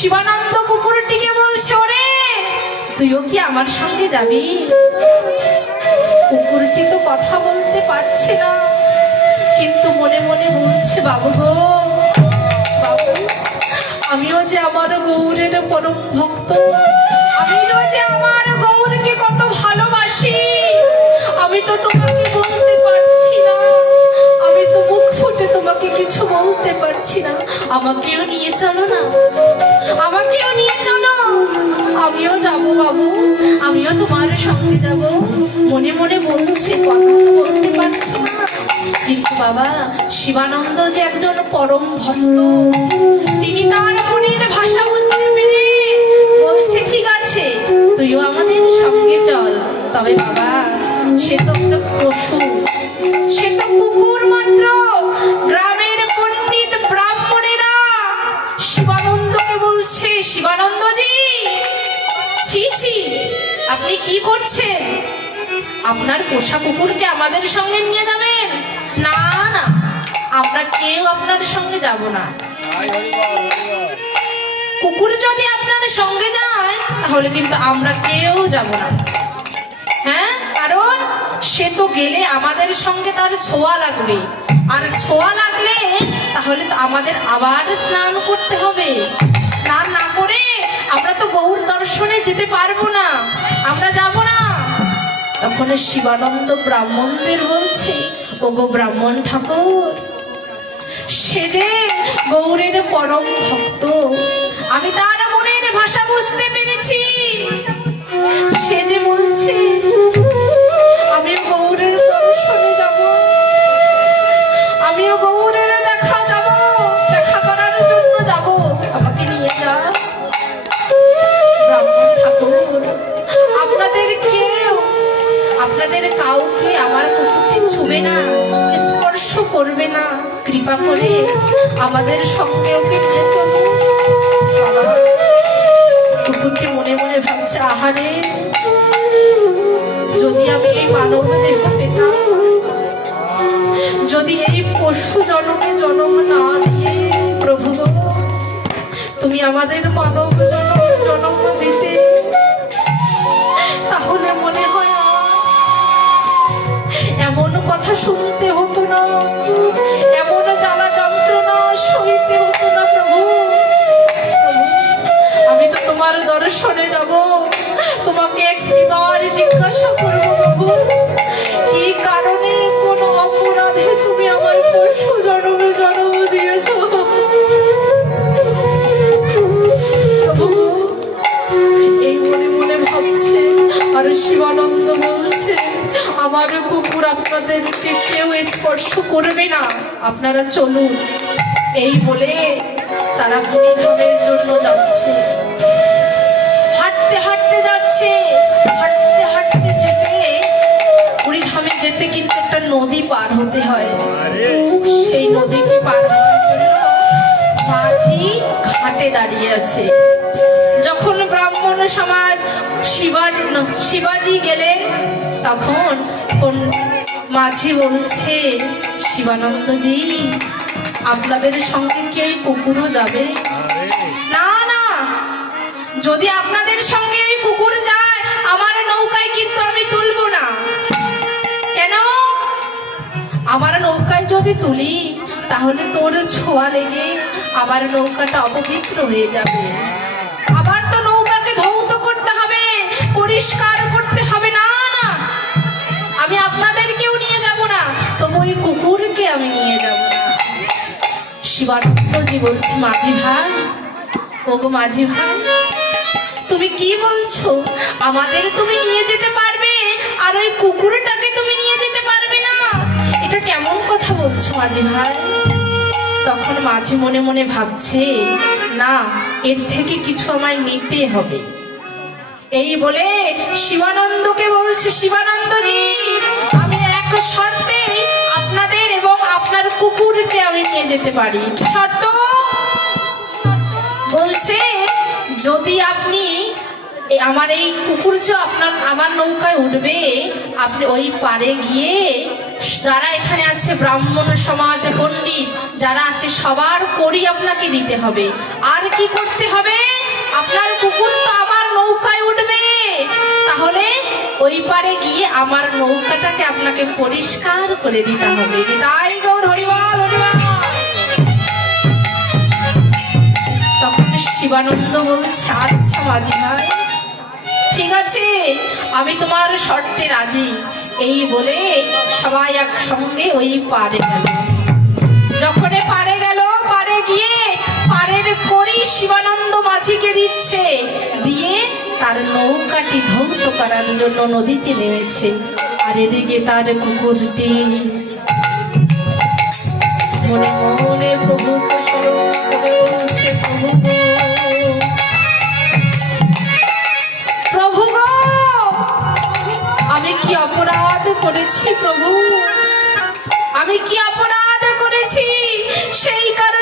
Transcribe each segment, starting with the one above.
শিবানন্দ কুকুরটিকে বলছে, ওরে, তুইও কি আমার সঙ্গে যাবি? কুকুরটি তো কথা বলতে পারছে না, কিন্তু মনে মনে বলছে, বাবু গো, বাবু, আমিও যে আমার গৌরের পরম ভক্ত, আমিও যে আমার গৌরকে কত ভালোবাসি, আমি তো তোমাকে আমাকেও নিয়ে চলো না। আমাকেও নিয়ে চলো। আমিও যাব বাবু। আমিও তোমার সঙ্গে যাব। মনে মনে বলছি, কথা বলতে পারছি না। কিন্তু বাবা, শিবানন্দ যে একজন পরম ভক্ত, তিনি তার মনের ভাষা বুঝতে পেরে বলছে, ঠিক আছে, তুইও আমাদের সঙ্গে চল। তবে বাবা, সে তো পশু, সে তো কুকুর মাত্র। গ্রামের শিবানন্দজি ছি ছি, আপনি কি করছেন? আপনার পোষা কুকুরকে আমাদের সঙ্গে নিয়ে যাবেন? না না, আমরা কেউ আপনার সঙ্গে যাব না। কুকুর যদি আপনার সঙ্গে যায়, তাহলে কিন্তু আমরা কেউ যাব না। হ্যাঁ কারণ সে তো গেলে আমাদের সঙ্গে তার ছোঁয়া লাগবে। আর ছোঁয়া লাগলে তাহলে তো আমাদের আবার স্নান করতে হবে। আমরা তো গৌর দর্শনে যেতে পারব না। আমরা যাব না। তখন শিবানন্দ ব্রাহ্মণদের বলছে ও গো ব্রাহ্মণ ঠাকুর, সে যে গৌরের পরম ভক্ত, আমি তার মনের ভাষা বুঝতে পেরেছি। সে যে বলছে, আমি গৌরের না কৃপা করে আমাদের সঙ্গে ওকে নিয়ে চলুন বাবা, কুকুরটি মনে মনে ভাবছে আহারে যদি আমি এই মানব দেহ পেতাম যদি এই পশু জন্মে জন্ম না দিয়ে প্রভু তুমি আমাদের মানব জন্মে জন্ম দিতে কথা শুনতে হতো না। এমন জ্বালা যন্ত্রণা সইতে হতো না, প্রভু। আমি তো তোমার দর্শনে যাব। তোমাকে একটিবার জিজ্ঞাসা করব, প্রভু, কি কারণে কোন অপরাধে তুমি আমার পশু জন্ম জন্ম দিয়েছ? এই মনে মনে ভাবছে, আর শিবানন্দ বলছে, আমার কুকুর আপনাদেরকে কেউ স্পর্শ করবে না। আপনারা চলুন। এই বলে তারা পুরীধামের জন্য যাচ্ছে। হাঁটতে হাঁটতে যাচ্ছে। হাঁটতে হাঁটতে যেতে পুরীধামে যেতে কিন্তু একটা নদী পার হতে হয়। সেই নদীকে পার হওয়ার জন্য মাঝি ঘাটে দাঁড়িয়ে আছে। যখন ব্রাহ্মণ সমাজ শিবাজি শিবাজি গেলেন তখন কোন মাঝি বলছে শিবানন্দজি আপনাদের সঙ্গে কি ওই কুকুরও যাবে? না না, যদি আপনাদের সঙ্গে ওই কুকুর যায়, আমার নৌকায় কিন্তু আমি তুলবো না। কেন? আমার নৌকায় যদি তুলি, তাহলে তোর ছোঁয়া লেগে আমার নৌকাটা অপবিত্র হয়ে যাবে। আবার তো নৌকাকে ধৌত করতে হবে, পরিষ্কার শিবানন্দজি বলছি, মাঝি ভাই, ওগো মাঝি ভাই, তুমি কি বলছো? আমাদের তুমি নিয়ে যেতে পারবে, আর ওই কুকুরটাকে তুমি নিয়ে যেতে পারবে না। এটা কেমন কথা বলছো, মাঝি ভাই? তখন মাঝি মনে মনে ভাবছে, না, এর থেকে কিছু আমায় নিতে হবে। এই বলে শিবানন্দকে বলছে, শিবানন্দজি, আমি এক শর্তে আপনাদের আমি নিয়ে যেতে পারি। শর্ত? বলছে, যদি আপনি আমার এই কুকুর যে আপনার, আমার নৌকায় উঠবে, আপনি ওই পারে গিয়ে যারা এখানে আছে ব্রাহ্মণ সমাজ পণ্ডিত, যারা আছে সবার করি আপনাকে দিতে হবে। আর কি করতে হবে? আপনার কুকুর তো আমার নৌকায় উঠবে। তাহলে ওই পারে গিয়ে আমার নৌকাটাকে আপনাকে পরিষ্কার করে দিতে হবে। তাই গৌর হরিবল হরিবল। শিবানন্দ বলছে আচ্ছা মাঝি ভাই ঠিক আছে, আমি তোমার শর্তে রাজি। এই বলে সবাই একসঙ্গে ওই পারে গেল। যখন পারে গেল, পারে গিয়ে পারের করি শিবানন্দ মাঝিকে দিচ্ছে। দিয়ে তার নৌকাটি ধৌত করার জন্য নদীতে নেমেছে। আর এদিকে তার কুকুরটি মনে মনে প্রভু প্রভু। করেছি প্রভু। আমি কি অপরাধ করেছি? সেই কারণে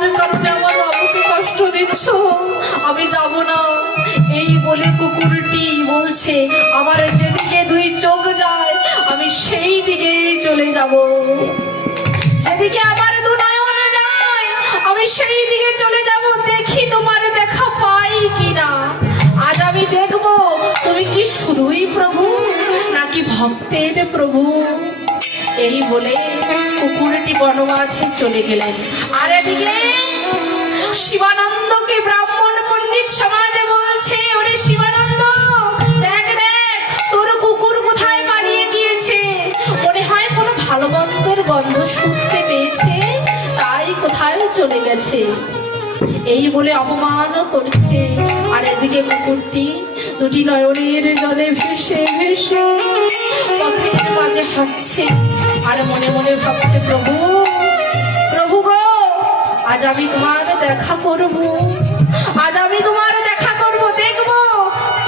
আমার কারণে আমার বাবুকে কষ্ট দিচ্ছ? আমি যাব না। এই বলে কুকুরটি বলছে, আমার যেদিকে দুই চোখ যায়, আমি সেই দিকেই চলে যাব। যেদিকে আমার দু যায়, আমি সেই দিকে চলে যাব। দেখি তোমার দেখা পাই কিনা। আজ আমি দেখব, তুমি কি শুধুই প্রভু, নাকি ভক্তের প্রভু? এই বলে কুকুরটি বনমাঝে চলে গেলেন। আর এদিকে শিবানন্দকে ব্রাহ্মণ পণ্ডিত সমাজে বলছে, ওরে শিবানন্দ, দেখ দেখ, তোর কুকুর কোথায় পালিয়ে গিয়েছে? মনে হয় কোনো ভালো মন্দের গন্ধ শুনতে পেয়েছে, তাই কোথায় চলে গেছে? এই বলে অপমান করছে। আর এদিকে কুকুরটি দুটি নয়নের জলে ভেসে ভেসে। পথের মাঝে হাঁটছে, আর মনে মনে ভাবছে, প্রভু প্রভু গো, আজ আমি তোমার দেখা করব। আজ আমি তোমার দেখা করব, দেখব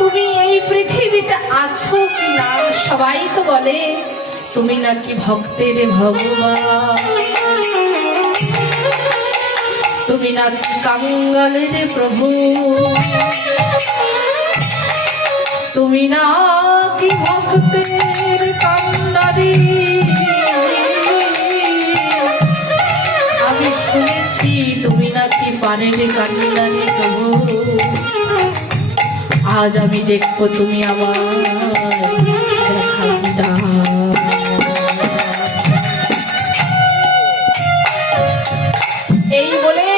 তুমি এই পৃথিবীতে আছো কি না? সবাই তো বলে, তুমি নাকি ভক্তের ভগবান। তুমি নাকি কাঙ্গালের প্রভু। তুমি নাকি ভক্তের কান্ডারি? আমি শুনেছি তুমি নাকি পারের কান্ডারি প্রভু। আজ আমি দেখব তুমি আমার। এই বলে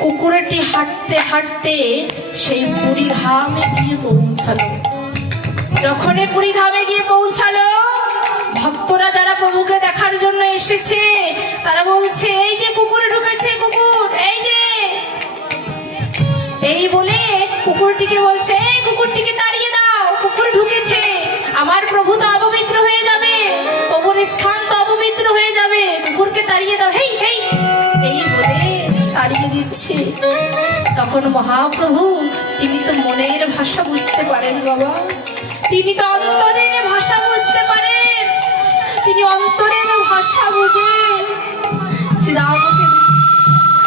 কুকুরটি হাঁটতে হাঁটতে সেই পুরী ধামে গিয়ে পৌঁছালো। যখন এই পুরী ধামে গিয়ে পৌঁছালো, ভক্তরা যারা প্রভুকে দেখার জন্য এসেছে, তারা বলছে, এই যে কুকুর ঢুকেছে, কুকুর, এই যে। এই বলে কুকুরটিকে বলছে, এই কুকুরটিকে তাড়িয়ে দাও, কুকুর ঢুকেছে। আমার প্রভু তো অপবিত্র হয়ে যাবে, প্রভুর স্থান তো অপবিত্র হয়ে যাবে, কুকুরকে তাড়িয়ে দাও। হেই হেই, এই বলে তাড়িয়ে দিচ্ছে। তখন মহাপ্রভু, তিনি তো মনের ভাষা বুঝতে পারেন বাবা। তিনি তো অন্তরের ভাষা বুঝতে পারেন। তিনি অন্তরের ভাষা বুঝেন।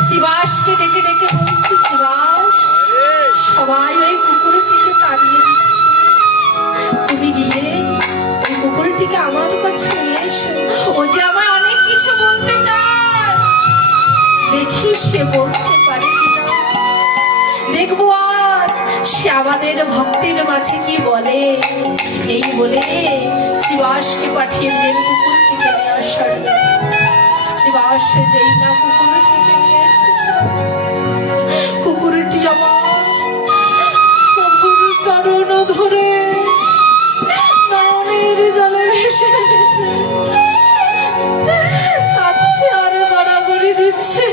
শিবাসকে ডেকে ডেকে বলছি শিবাস সবাই ওই কুকুরটিকে তাড়িয়ে দিচ্ছে। তুমি গিয়ে ওই কুকুরটিকে আমার কাছে নিয়ে এসো। ও যে আমায় অনেক কিছু বলতে চায়। দেখি সে বলতে পারে কিনা। দেখব আজ সে আমাদের ভক্তের মাঝে কি বলে। এই বলে শিবাসকে পাঠিয়ে দিলেন কুকুরটিকে নিয়ে আসার শিবাস যেই না কুকুরটিকে নিয়ে এসেছে, কুকুরটি আমার চরণ ধরে নয়নের জলে ভেসে ভেসে কাঁদছে আর গড়াগড়ি দিচ্ছে।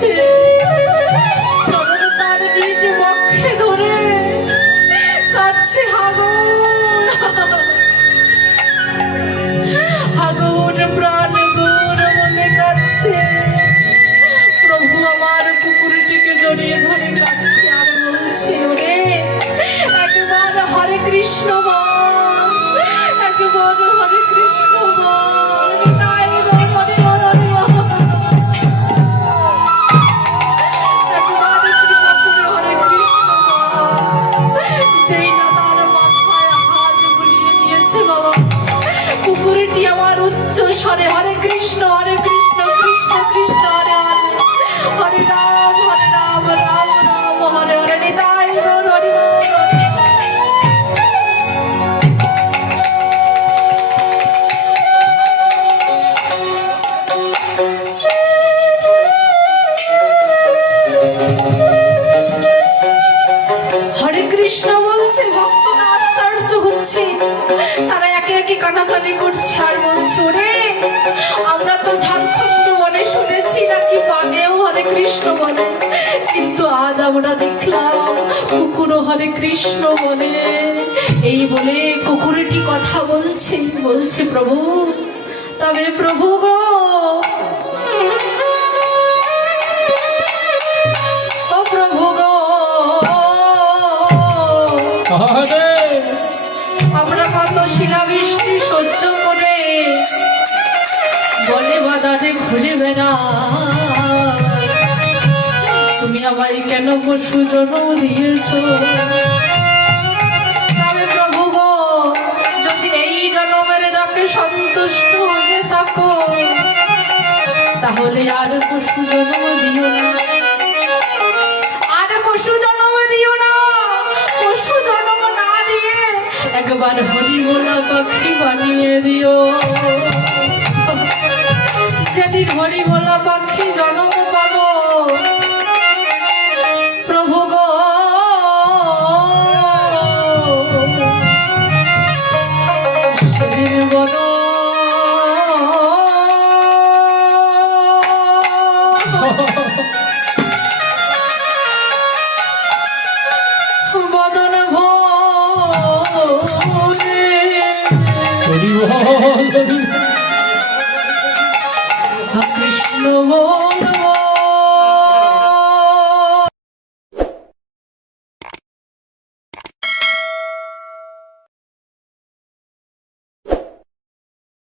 to আজ আমরা দেখলাম কুকুরও হরে কৃষ্ণ বলে। এই বলে কুকুরটি কথা বলছে বলছে প্রভু তবে প্রভু গো প্রভু গো আমরা কত শিলাবৃষ্টি সহ্য করে বলে বাদারে ঘুরে বেড়া আমায় কেন পশু জন্ম দিয়েছ? তবে প্রভু গো, যদি এই জন্মের ডাকে সন্তুষ্ট হয়ে থাকো, তাহলে আর পশু জন্ম দিও না। আর পশু জন্ম দিও না। পশু জন্ম না দিয়ে একবার হরি বলা পাখি বানিয়ে দিও। যেদিন হরি বলা পাখি জন্ম